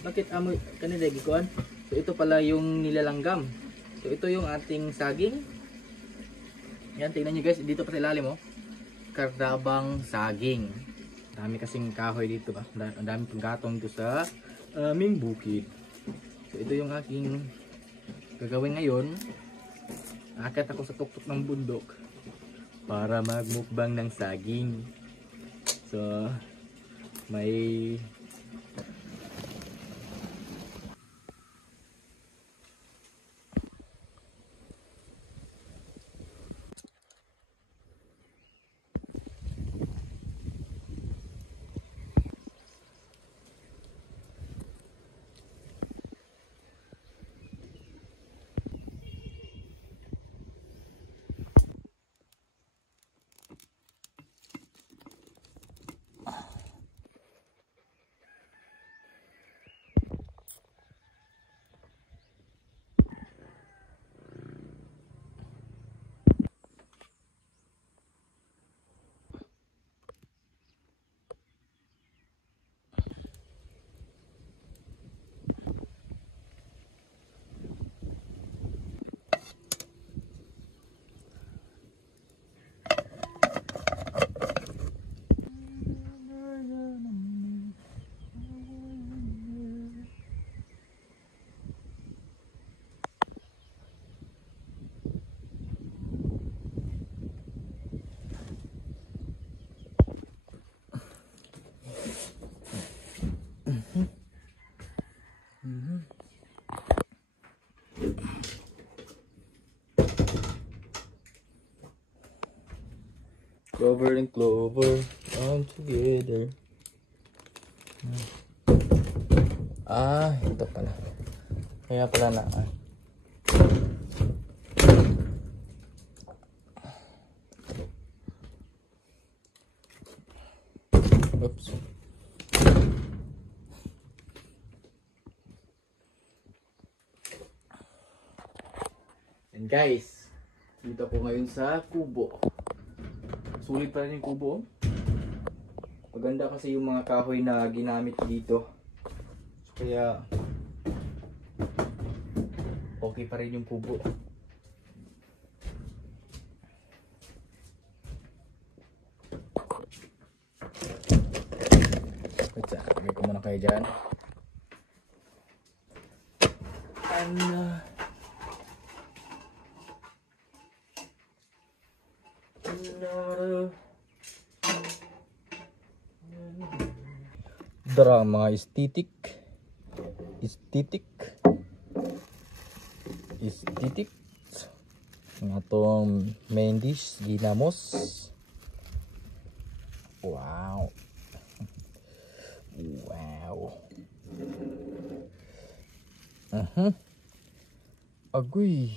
Bakit amoy kanila gikuan? So ito pala yung nilalanggam. So ito yung ating saging. Yan, tingnan nyo guys, dito pa sa ilalim oh. Kardabang saging. Dami kasing kahoy dito ba. Ang dami pang gatong dito sa aming bukid. So ito yung aking gagawin ngayon. Akit ako sa tuktok ng bundok para magmukbang ng saging. So may clover and clover all together. Ito pala. Kaya pala na. Oops. And guys, dito ko ngayon sa kubo. Sulit pa rin yung kubo. Maganda kasi yung mga kahoy na ginamit dito. So, kaya okay pa rin yung kubo. Lagay ko muna kayo dyan. Dara mga estetik ng atong main dish ginamos. Wow, agoy,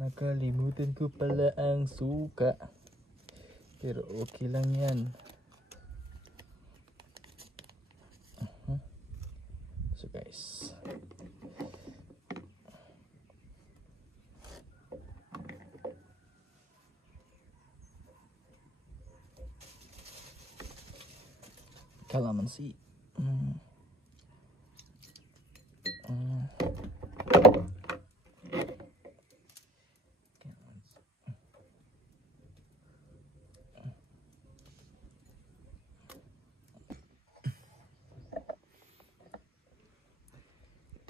nakalimutan ko pala ang suka, pero okay lang yan. So guys, calamansi.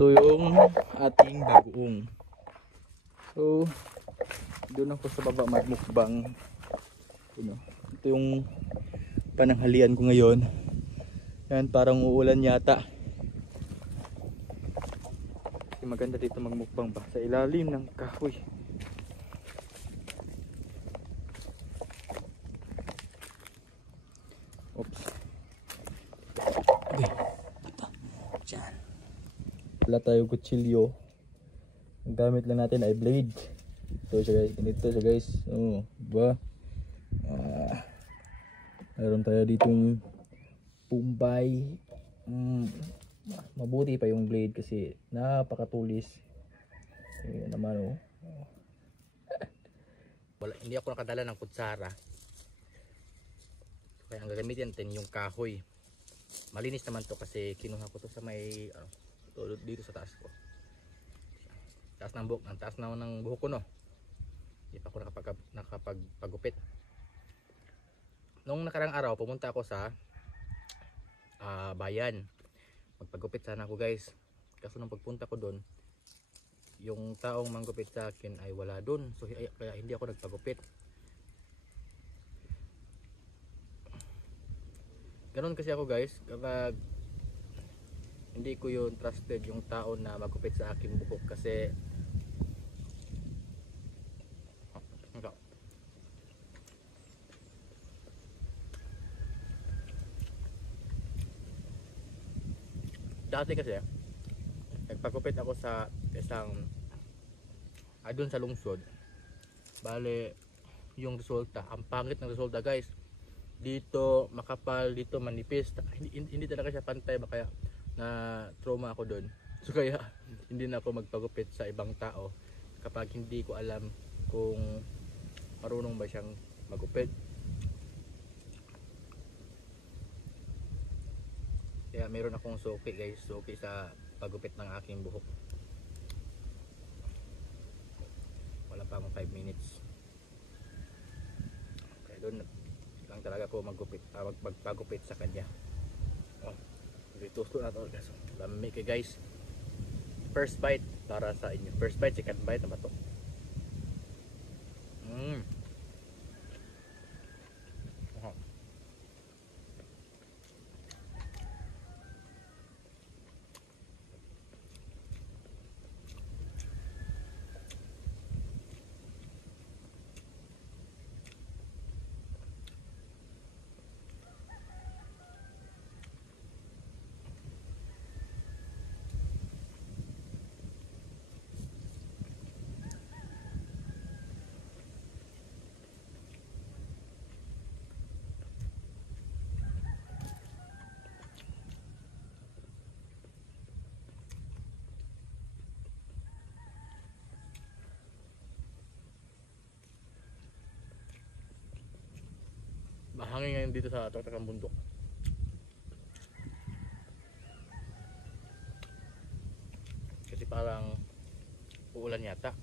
Ito yung ating bagoong. So, doon ako sa baba magmukbang. Ito yung pananghalian ko ngayon. Yan, parang uulan yata. Kasi maganda dito magmukbang ba sa ilalim ng kahoy. Oops. Okay. Diyan. Wala tayong kutsilyo. Ang gamit lang natin ay blade. Ito siya guys. Ganito siya guys. Diba? Meron tayo ditong pumbay. Mabuti pa yung blade kasi napakatulis. Ayan naman hindi ako nakadala ng kutsara. Kaya ang gagamitin natin yung kahoy. Malinis naman to kasi kinuha ko to sa may dito sa taas ko. Taas ng buhok, ang taas na ng buhok ko no. Hindi pa ako nakapagpagupit. Nung nakarang araw pumunta ako sa bayan. Magpagupit sana ako guys. Kaso nung pagpunta ko doon, yung taong manggupit sa akin ay wala doon. So kaya hindi ako nagpagupit. Ganon kasi ako guys, kapag hindi ko yung trusted yung tao na magupit sa akin buhok kasi dati kasi nagpagupit ako sa isang doon sa lungsod. Bale yung resulta, ang pangit ng resulta guys. Dito makapal, dito manipis. Hindi talaga siya pantay, baka na trauma ako doon. So kaya hindi na ako magpagupit sa ibang tao kapag hindi ko alam kung marunong ba siyang magupit. Kaya meron akong suki guys, suki sa pagupit ng aking buhok. Wala pa akong 5 minutes. Kaya doon lang talaga ako magpagupit sa kanya. Itusto na to guys. Lami kay guys. First bite para sa inyo. First bite, second bite na ba to? Mahangin ngayon dito sa taktakang bundok. Kasi parang uulan yata.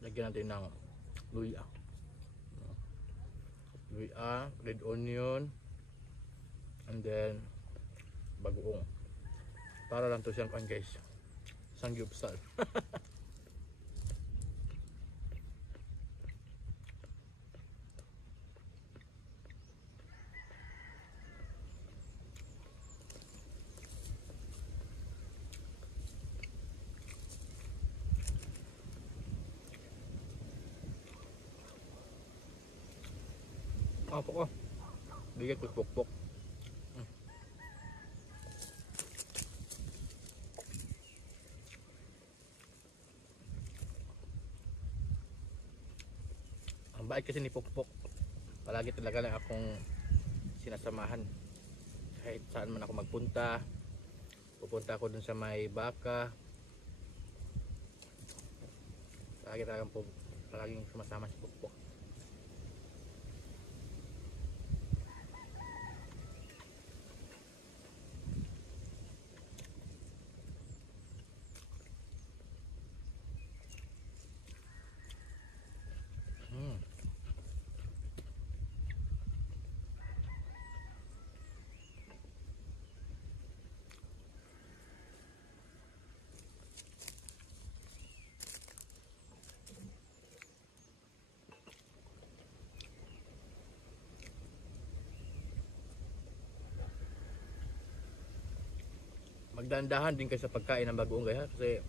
Lagyan natin ng luya, red onion, and then bagoong. Para lang to siyang guys, sangyupsal. Pok. Bigyan ko pok. Ang bait kasi ni Pokpok. Palagi talaga lang akong sinasamahan. Kahit saan man ako magpunta. Pupunta ako dun sa may baka. Palaging sumasama si Pokpok. magdahan-dahan din kayo sa pagkain ng bagoong guys ha? Kasi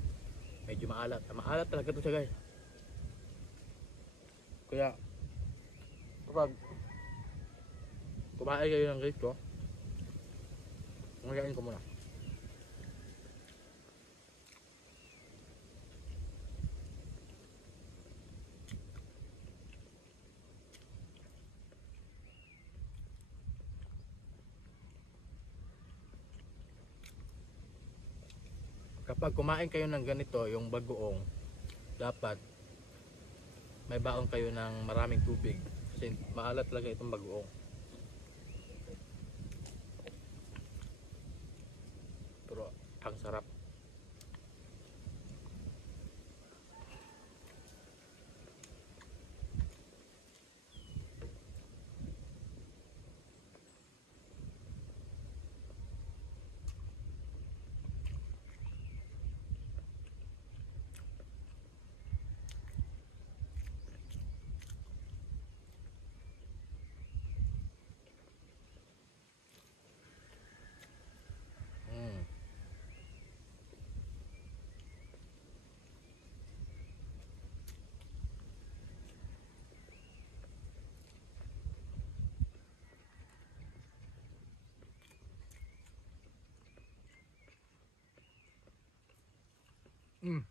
medyo maalat. Maalat talaga to siya guys. Kaya kapag kumain kayo ng guys ko, magain ko muna. Kapag kumain kayo ng ganito, yung bagoong, dapat may baon kayo ng maraming tubig kasi maalat talaga itong bagoong. Pero ang sarap. Mm. Mm.